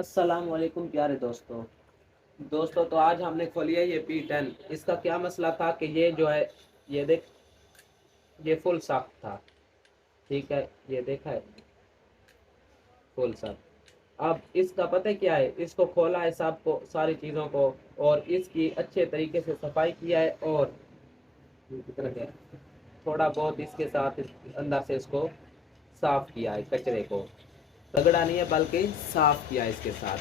अस्सलाम वालेकुम प्यारे दोस्तों। तो आज हमने खोली है ये P10। इसका क्या मसला था कि ये जो है, ये देख, ये फुल साफ था। ठीक है, ये देखा है, फुल साफ। अब इसका पता है क्या है, इसको खोला है सबको, सारी चीज़ों को, और इसकी अच्छे तरीके से सफाई किया है, और थोड़ा बहुत इसके साथ अंदर से इसको साफ किया है, कचरे को रगड़ा नहीं है बल्कि साफ किया है इसके साथ।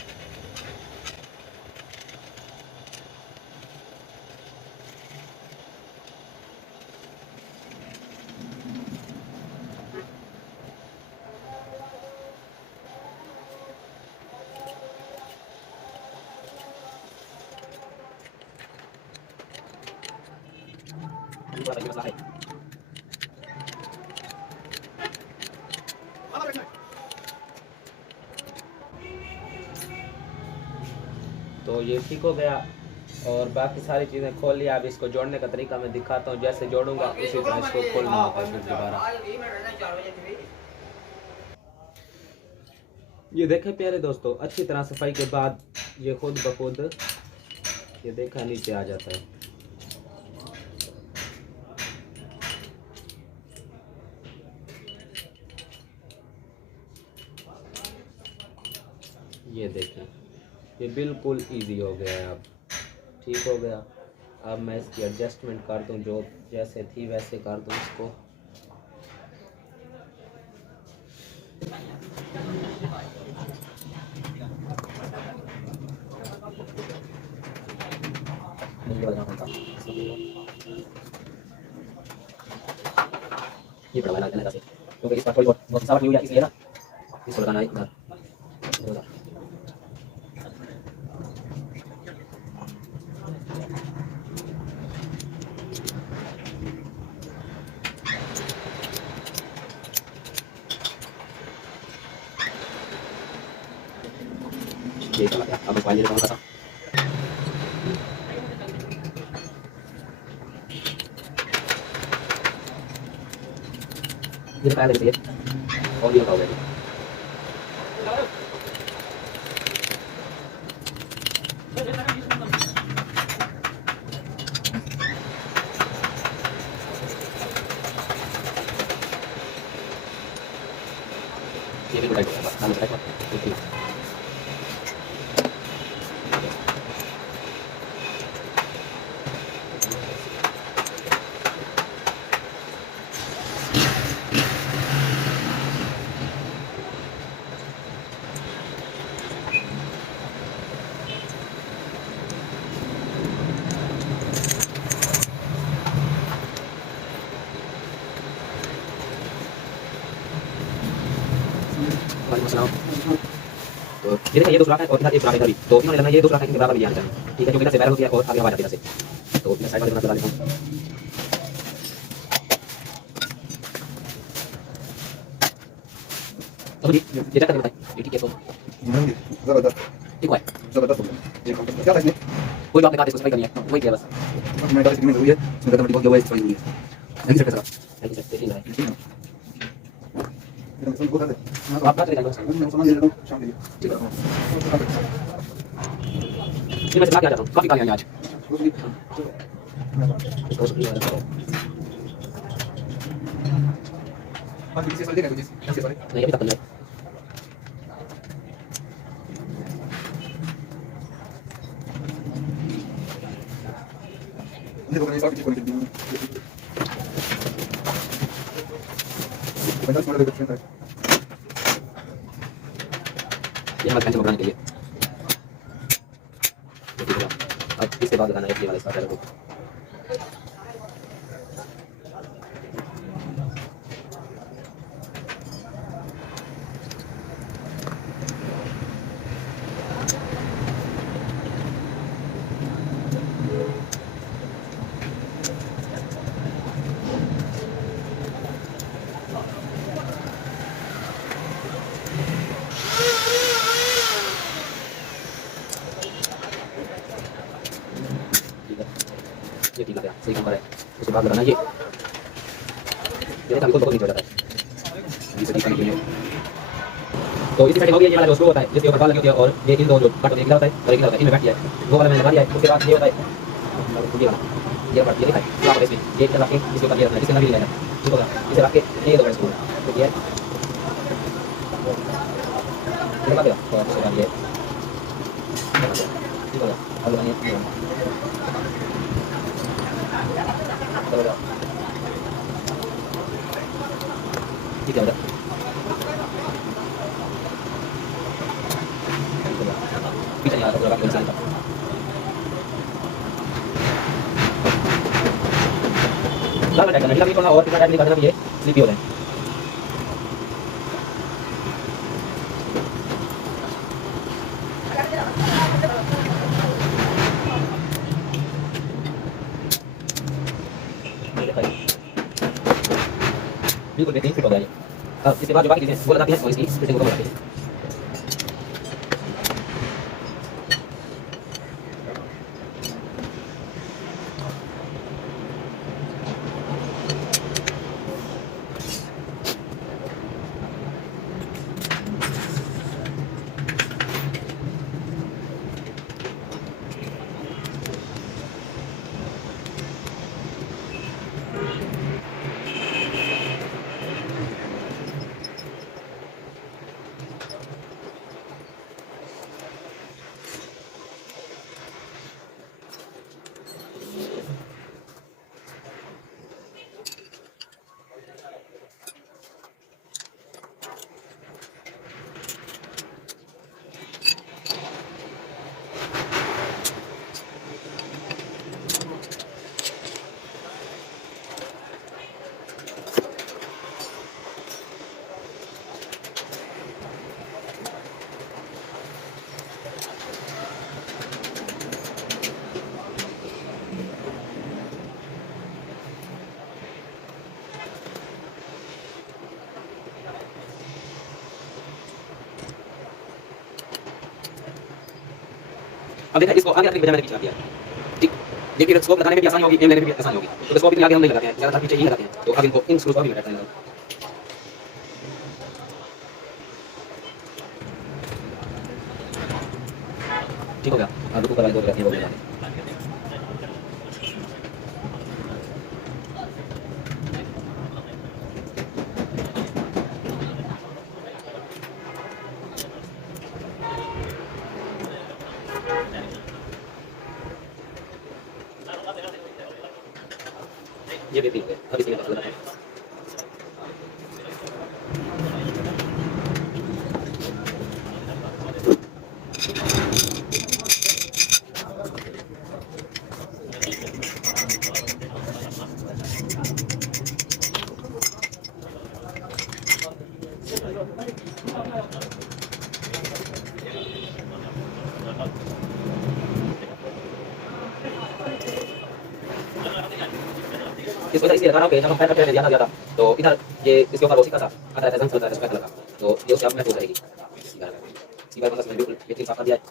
तो ये ठीक हो गया, और बाकी सारी चीज़ें खोल लिया। अब इसको जोड़ने का तरीका मैं दिखाता हूँ, जैसे जोड़ूंगा उसी तरह इसको खोलना होता है फिर दोबारा। ये देखें प्यारे दोस्तों, अच्छी तरह सफाई के बाद ये खुद ब खुद, ये देखा, नीचे आ जाता है। ये देखें, ये बिल्कुल इजी हो गया है। अब ठीक हो गया। अब मैं इसकी एडजस्टमेंट कर दूं, जो जैसे थी वैसे कर दूं इसको। ये बड़ा वाला है, क्योंकि इस पर थोड़ी बहुत सावट नहीं हुई है, इसलिए ना इसको लगाना है इधर। ये चला गया। अब मैं फाइल लेता हूँ। ये फाइल लेते हैं और ये हो गया। ये भी टाइट हो गया, नाम टाइट है। तो ये देखिए, ये दो सुराख है और इधर एक सुराख है इधर भी। तो इन्होंने लगाना ये दो सुराख है, इनके बराबर भी आना चाहिए। ठीक है, क्योंकि इधर से बैरल होती है और आगे हवा जाती है इधर से। तो मैं साइड वाले बना देता हूँ। तो जी ये चेक करके बताएं, ये ठीक है तो जबरदस्त ठीक हुआ है। जबरदस्त हो गया। ये काम क्या था इसमें? कोई बात नहीं, काट इसको सफाई करनी है, वही किया बस। मैं तो इसकी में हुई है, इसमें तो बहुत जवाब सही हुई है। नहीं sir sir thank you sir, देखिए भाई। ये तो बहुत है। आप बात करें दोस्तों, मैं समझ ले रहा हूं शाम को। ठीक है। ये मैं चला के आ जाता हूँ, काफी काली आई आज। इसको शुक्रिया अदा करो। आप किसी से देखा कुछ ऐसे बारे? नहीं अभी तक नहीं। देखो मैंने सब कुछ कर दिया। मैं 10 मिनट देखते हैं। ये हमारे पेंसिल बनाने के लिए। अब इसके बाद लगाना है ये वाला स्टार्टर को। ये ठीक है, सही नंबर है। उसके बाद लगाना ये देखा, बिल्कुल बहुत नीचे हो जाता है। ये सही करने के लिए तो इसकी सेटिंग हो गई है। ये वाला जो स्क्रू होता है जिसके ऊपर बॉल लगी होती है और ये इन दो जो कट होते हैं, एक होता है और एक होता है, इनमें बैठ गया है, वो वाला मैंने लगा दिया है। उसके बाद ये होता है ये वाला, ये पार्ट ये दिखा है यहाँ पर, इसमें ये चला के इसके ऊपर ये रखना है, इसके अंदर भी लगाना है, ठीक होगा। इसे रख के ये दो स्क्रू तो ये लगा दिया और उसके बाद ये ठीक होगा। अब लगानी है ठीक है पीछे नहीं आ रहा, लगा के इंसान का लाल टाइप करना, थोड़ा और कितना टाइप नहीं करना, ये स्लिपी हो जाए। बिल्कुल बेहतरीन फिट हो जाए। अब इसके बाद जो बाकी चीजें वो लगाती हैं और इसकी फिटिंग को लगाते हैं। अब देखा इसको आगे रखने के बजाय मैंने पीछे रख दिया, ठीक। ये फिर स्कोप लगाने में भी आसानी होगी, एम लेने में भी आसानी होगी। तो स्कोप इतनी आगे हम नहीं लगाते हैं, ज़्यादातर पीछे ही लगाते हैं। तो अब इनको इन स्क्रूज को भी लगाते हैं। ठीक हो गया। अब ऊपर वाले दो रखिए, वो लगा दें। ये भी ठीक है। अब इसी में लगाते हैं। इसको इसलिए लगा रहा हूँ कि जब हम पैर रखते हैं ज़्यादा तो इधर ये इसके ऊपर वो सीधा सा आता है, जंग चलता है, इसको लगा तो ये उससे आप महसूस हो जाएगी। इसी बार मतलब बिल्कुल बेहतरीन साफ कर दिया है।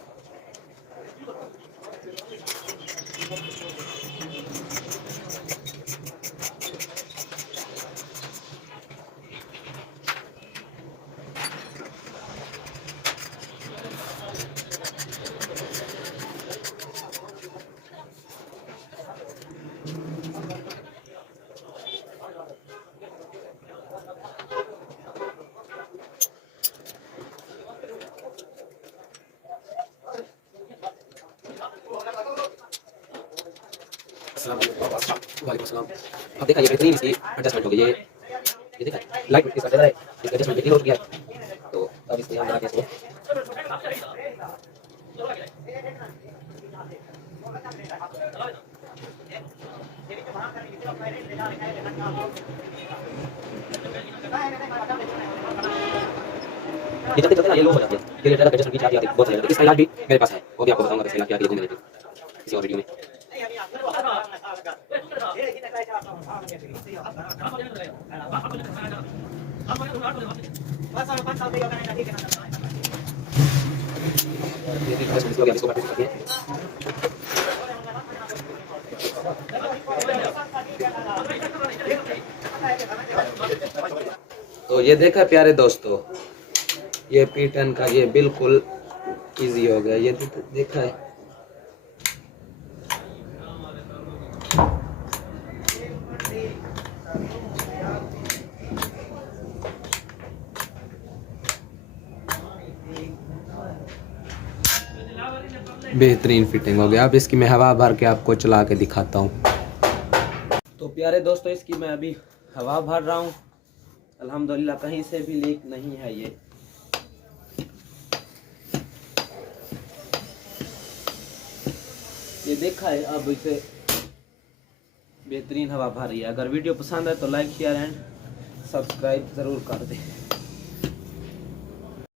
वालेकुम अस्सलाम। अब देखा ये बेहतरीन इसकी एडजस्टमेंट हो गई। ये देखा लाइट इसका टेलर है, इसका एडजस्टमेंट बेहतरीन हो गया है। तो अब इसको यहाँ लगा के इसको ये चलते चलते ना ये लो हो जाती है, ये टेलर एडजस्टमेंट की जाती है बहुत सारी। इसका इलाज भी मेरे पास है, वो भी आपको बताऊंगा कैसे इलाज किया किसी और वीडियो में। तो ये देखा प्यारे दोस्तों, ये P10 का ये बिल्कुल इजी हो गया। ये देखा है, बेहतरीन फिटिंग हो गया। अब इसकी मैं हवा भर के आपको चला के दिखाता हूँ। तो प्यारे दोस्तों, इसकी मैं अभी हवा भर रहा हूँ। अल्हम्दुलिल्लाह कहीं से भी लीक नहीं है। ये देखा है, अब इसे बेहतरीन हवा भर रही है। अगर वीडियो पसंद है तो लाइक शेयर एंड सब्सक्राइब ज़रूर कर दें।